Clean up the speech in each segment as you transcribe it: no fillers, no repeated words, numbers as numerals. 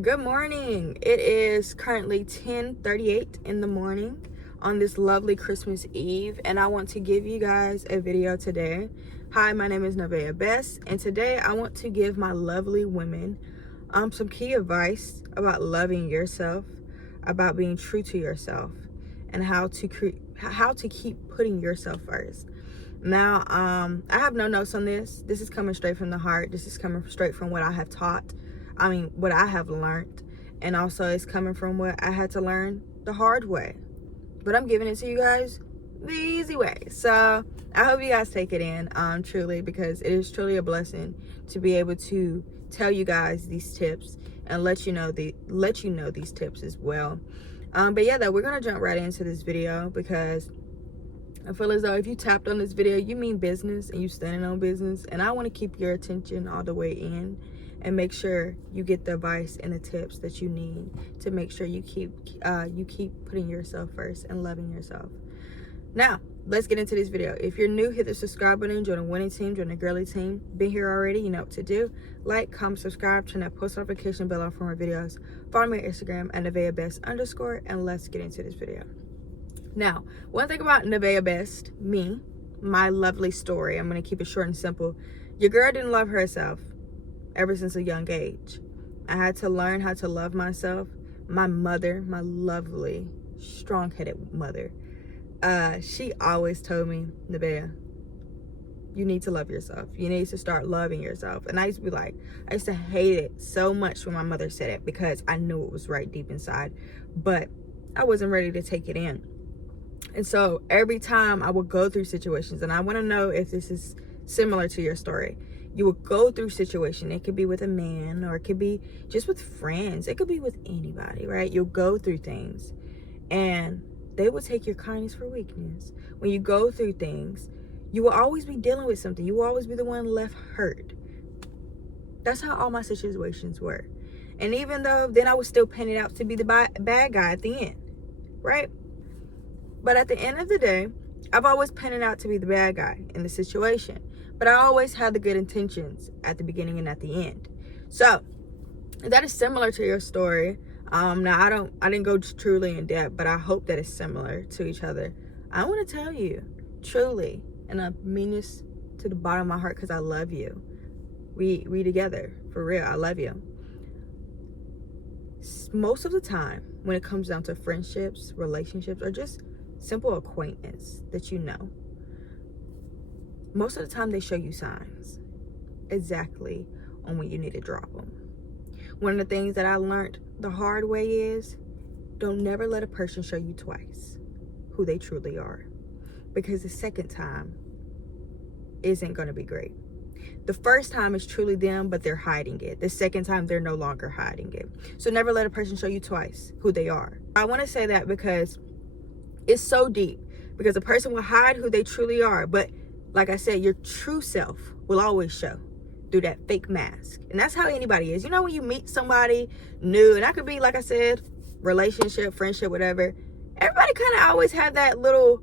Good morning. It is currently 10:38 in the morning on this lovely Christmas Eve, and I want to give you guys a video today. Hi, my name is Nevaeh Best, and today I want to give my lovely women some key advice about loving yourself, about being true to yourself, and how to keep putting yourself first. Now, I have no notes on this. This is coming straight from the heart. This is coming straight from what I have what I have learned, and also it's coming from what I had to learn the hard way. But I'm giving it to you guys the easy way. So I hope you guys take it in, truly, because it is truly a blessing to be able to tell you guys these tips and let you know these tips as well. But yeah, though, we're gonna jump right into this video because I feel as though if you tapped on this video, you mean business and you standing on business, and I want to keep your attention all the way in and make sure you get the advice and the tips that you need to make sure you keep putting yourself first and loving yourself. Now, let's get into this video. If you're new, hit the subscribe button, join a winning team, join a girly team. Been here already, you know what to do. Like, comment, subscribe, turn that post notification bell on for more videos. Follow me on Instagram at NevaehBest_, and let's get into this video. Now, one thing about Nevaeh Best, my lovely story, I'm going to keep it short and simple. Your girl didn't love herself ever since a young age. I had to learn how to love myself. My mother, my lovely, strong-headed mother, she always told me, Nevaeh, you need to love yourself. You need to start loving yourself. And I used to hate it so much when my mother said it because I knew it was right deep inside, but I wasn't ready to take it in. And so every time I would go through situations, and I want to know if this is similar to your story, you would go through situation. It could be with a man, or it could be just with friends. It could be with anybody, right? You'll go through things and they will take your kindness for weakness. When you go through things, you will always be dealing with something. You will always be the one left hurt. That's how all my situations were. And even though then I was still painted out to be the bad guy at the end, right? But at the end of the day, I've always painted out to be the bad guy in the situation. But I always had the good intentions at the beginning and at the end. So that is similar to your story. Now I didn't go truly in depth, but I hope that it's similar to each other. I want to tell you, truly, and I mean this to the bottom of my heart because I love you. We together, for real, I love you. Most of the time, when it comes down to friendships, relationships, or just simple acquaintance that you know, most of the time they show you signs exactly on when you need to drop them. One of the things that I learned the hard way is don't never let a person show you twice who they truly are, because the second time isn't going to be great. The first time is truly them, but they're hiding it. The second time, they're no longer hiding it. So never let a person show you twice who they are. I want to say that because it's so deep, because a person will hide who they truly are, but like I said, your true self will always show through that fake mask. And that's how anybody is. You know, when you meet somebody new, and that could be, like I said, relationship, friendship, whatever, everybody kind of always have that little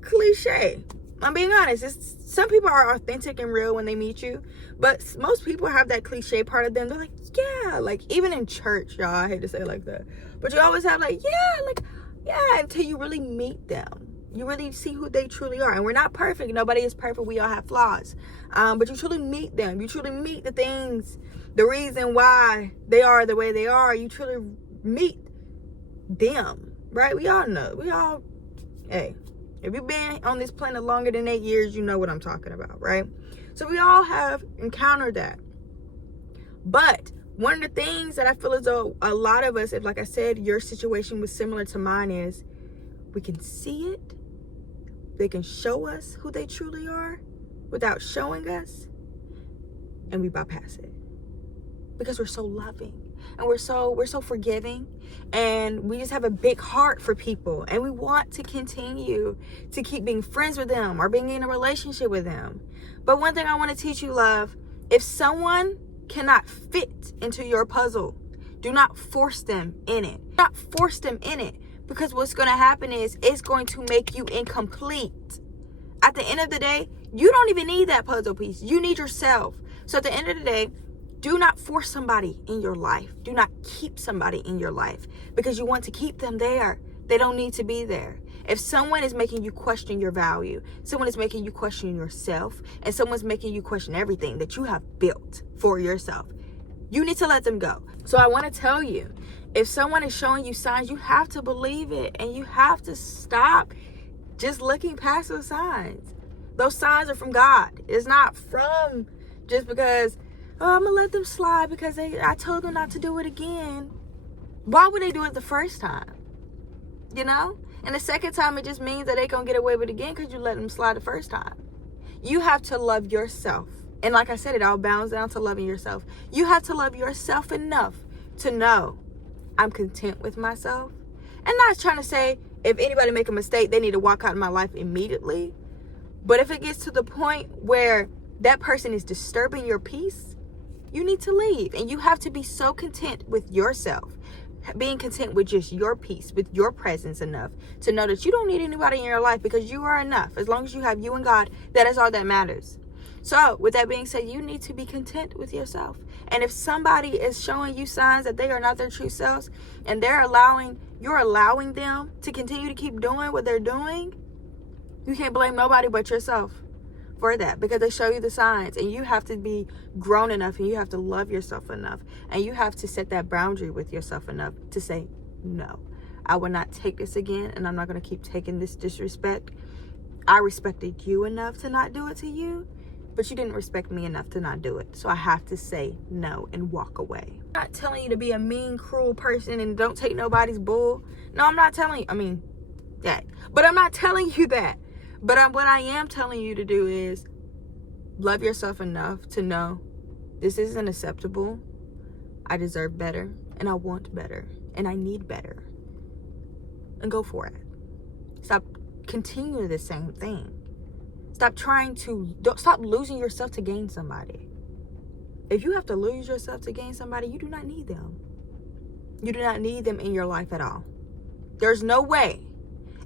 cliche. I'm being honest. Some people are authentic and real when they meet you, but most people have that cliche part of them. They're like, yeah, like even in church, y'all, I hate to say it like that, but you always have like, yeah, until you really meet them. You really see who they truly are. And we're not perfect. Nobody is perfect. We all have flaws. But you truly meet them. You truly meet the things, the reason why they are the way they are. You truly meet them, right? We all know. Hey, if you've been on this planet longer than 8 years, you know what I'm talking about, right? So we all have encountered that. But one of the things that I feel as though a lot of us, if like I said, your situation was similar to mine, is we can see it. They can show us who they truly are without showing us, and we bypass it because we're so loving and we're so forgiving, and we just have a big heart for people, and we want to continue to keep being friends with them or being in a relationship with them. But one thing I want to teach you, love, if someone cannot fit into your puzzle, do not force them in it. Do not force them in it. Because what's going to happen is it's going to make you incomplete. At the end of the day, you don't even need that puzzle piece. You need yourself. So at the end of the day, Do not force somebody in your life. Do not keep somebody in your life because you want to keep them there. They don't need to be there. If someone is making you question your value, someone is making you question yourself, and someone's making you question everything that you have built for yourself, you need to let them go. So I want to tell you, if someone is showing you signs, you have to believe it, and you have to stop just looking past those signs. Those signs are from God. It's not from just because, oh, I'm going to let them slide because I told them not to do it again. Why would they do it the first time? You know? And the second time, it just means that they going to get away with it again because you let them slide the first time. You have to love yourself. And like I said, it all bounds down to loving yourself. You have to love yourself enough to know I'm content with myself. And not trying to say if anybody make a mistake, they need to walk out of my life immediately. But if it gets to the point where that person is disturbing your peace, you need to leave. And you have to be so content with yourself, being content with just your peace, with your presence enough to know that you don't need anybody in your life because you are enough. As long as you have you and God, that is all that matters. So with that being said, you need to be content with yourself. And if somebody is showing you signs that they are not their true selves and you're allowing them to continue to keep doing what they're doing, you can't blame nobody but yourself for that because they show you the signs, and you have to be grown enough and you have to love yourself enough and you have to set that boundary with yourself enough to say, no, I will not take this again, and I'm not going to keep taking this disrespect. I respected you enough to not do it to you, but you didn't respect me enough to not do it. So I have to say no and walk away. I'm not telling you to be a mean, cruel person and don't take nobody's bull. No, I'm not telling you. That. But I'm not telling you that. But what I am telling you to do is love yourself enough to know this isn't acceptable. I deserve better, and I want better, and I need better. And go for it. Stop continuing the same thing. Stop losing yourself to gain somebody. If you have to lose yourself to gain somebody, you do not need them. You do not need them in your life at all. There's no way.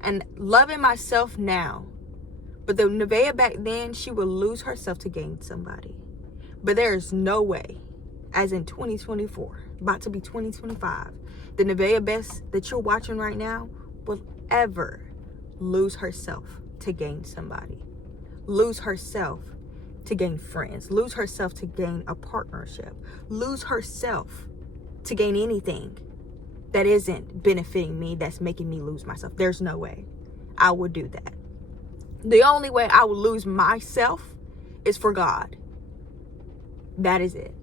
And loving myself now, but the Nevaeh back then, she would lose herself to gain somebody. But there is no way, as in 2024, about to be 2025, the Nevaeh Bess that you're watching right now will ever lose herself to gain somebody. Lose herself to gain friends. Lose herself to gain a partnership. Lose herself to gain anything that isn't benefiting me, that's making me lose myself. There's no way I would do that. The only way I will lose myself is for God. That is it.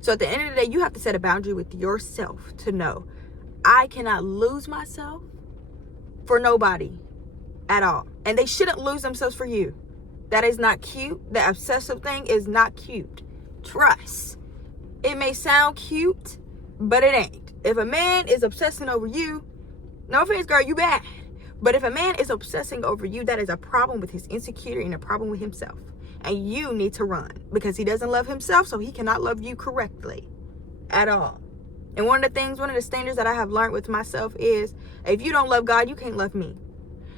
So at the end of the day, you have to set a boundary with yourself to know I cannot lose myself for nobody at all. And they shouldn't lose themselves for you. That is not cute. The obsessive thing is not cute. Trust. It may sound cute, but it ain't. If a man is obsessing over you, no offense, girl, you bad. But if a man is obsessing over you, that is a problem with his insecurity and a problem with himself. And you need to run because he doesn't love himself, so he cannot love you correctly at all. And one of the standards that I have learned with myself is if you don't love God, you can't love me.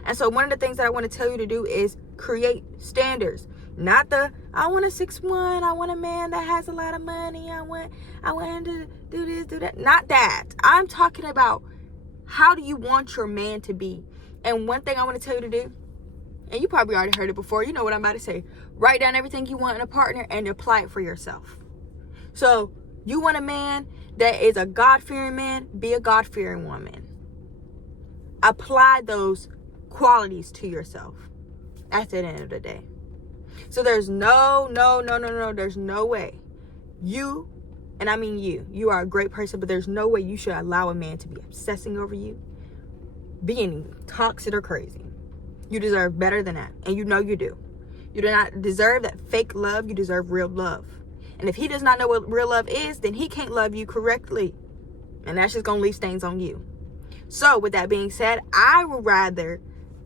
And so one of the things that I want to tell you to do is create standards. Not I want a 6'1", I want a man that has a lot of money, I want him to do this, do that. Not that. I'm talking about how do you want your man to be? And one thing I want to tell you to do, and you probably already heard it before, you know what I'm about to say. Write down everything you want in a partner and apply it for yourself. So you want a man that is a God-fearing man, be a God-fearing woman. Apply those qualities to yourself at the end of the day. So there's no, there's no way you, and I mean you are a great person, but there's no way you should allow a man to be obsessing over you, being toxic or crazy. You deserve better than that, and you know you do. You do not deserve that fake love. You deserve real love. And if he does not know what real love is, then he can't love you correctly, and that's just gonna leave stains on you. So with that being said, I would rather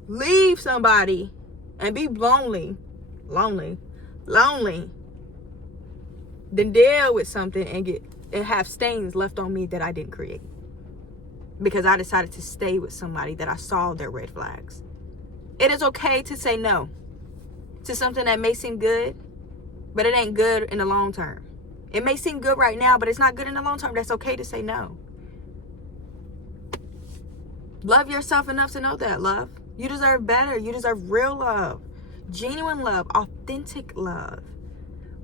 leave somebody and be lonely than deal with something and have stains left on me that I didn't create, because I decided to stay with somebody that I saw their red flags. It is okay to say no to something that may seem good, but it ain't good in the long term. It may seem good right now, but it's not good in the long term. That's okay to say no. Love yourself enough to know that, love. You deserve better. You deserve real love, genuine love, authentic love.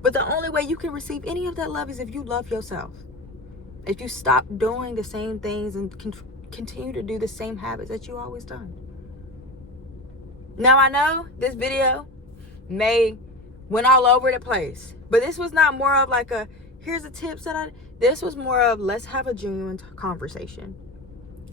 But the only way you can receive any of that love is if you love yourself. If you stop doing the same things and continue to do the same habits that you always done. Now, I know this video may went all over the place, but this was not more of like a, here's the tips this was more of, let's have a genuine conversation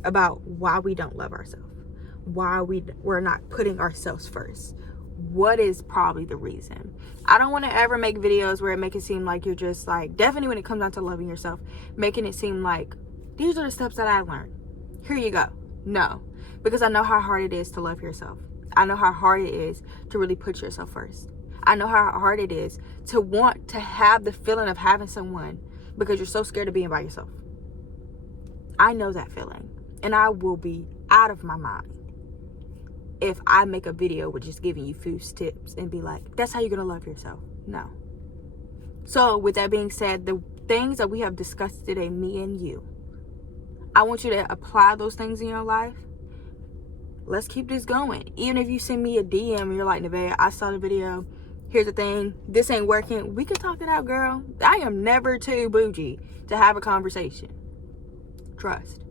about why we don't love ourselves, why we're not putting ourselves first. What is probably the reason? I don't want to ever make videos where it make it seem like you're just like, definitely when it comes down to loving yourself, making it seem like these are the steps that I learned. Here you go. No, because I know how hard it is to love yourself. I know how hard it is to really put yourself first. I know how hard it is to want to have the feeling of having someone because you're so scared of being by yourself. I know that feeling, and I will be out of my mind if I make a video with just giving you few tips and be like, that's how you're gonna love yourself. No. So with that being said, the things that we have discussed today, me and you, I want you to apply those things in your life. Let's keep this going. Even if you send me a DM and you're like, Nevaeh, I saw the video, here's the thing, this ain't working, we can talk it out, girl. I am never too bougie to have a conversation. Trust.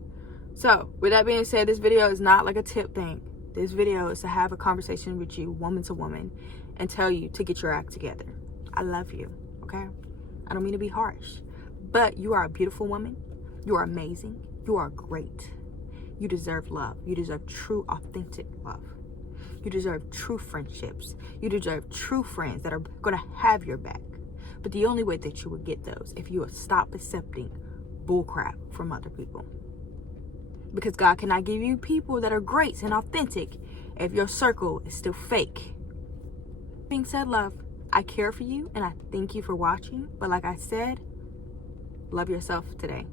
So with that being said, this video is not like a tip thing. This video is to have a conversation with you, woman to woman, and tell you to get your act together. I love you, okay? I don't mean to be harsh, but you are a beautiful woman. You are amazing. You are great. You deserve love. You deserve true, authentic love. You deserve true friendships. You deserve true friends that are going to have your back. But the only way that you would get those if you would stop accepting bullcrap from other people. Because God cannot give you people that are great and authentic if your circle is still fake. Being said, love, I care for you and I thank you for watching. But like I said, love yourself today.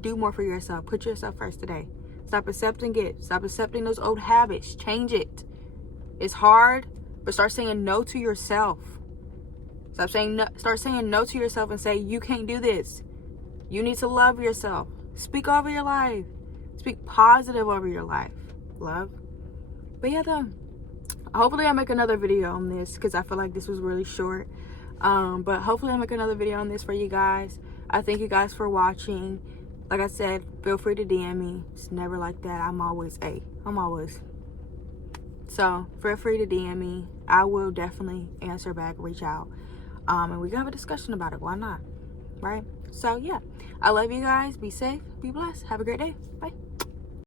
Do more for yourself. Put yourself first today. Stop accepting it. Stop accepting those old habits. Change it. It's hard, but start saying no to yourself. Start saying no to yourself and say, you can't do this. You need to love yourself. Speak over your life. Speak positive over your life, love. But yeah, though, hopefully I'll make another video on this because I feel like this was really short. But hopefully I'll make another video on this for you guys. I thank you guys for watching. Like I said, feel free to DM me. It's never like that. I'm always. So feel free to DM me. I will definitely answer back, reach out. And we can have a discussion about it. Why not? Right? So yeah, I love you guys. Be safe. Be blessed. Have a great day. Bye.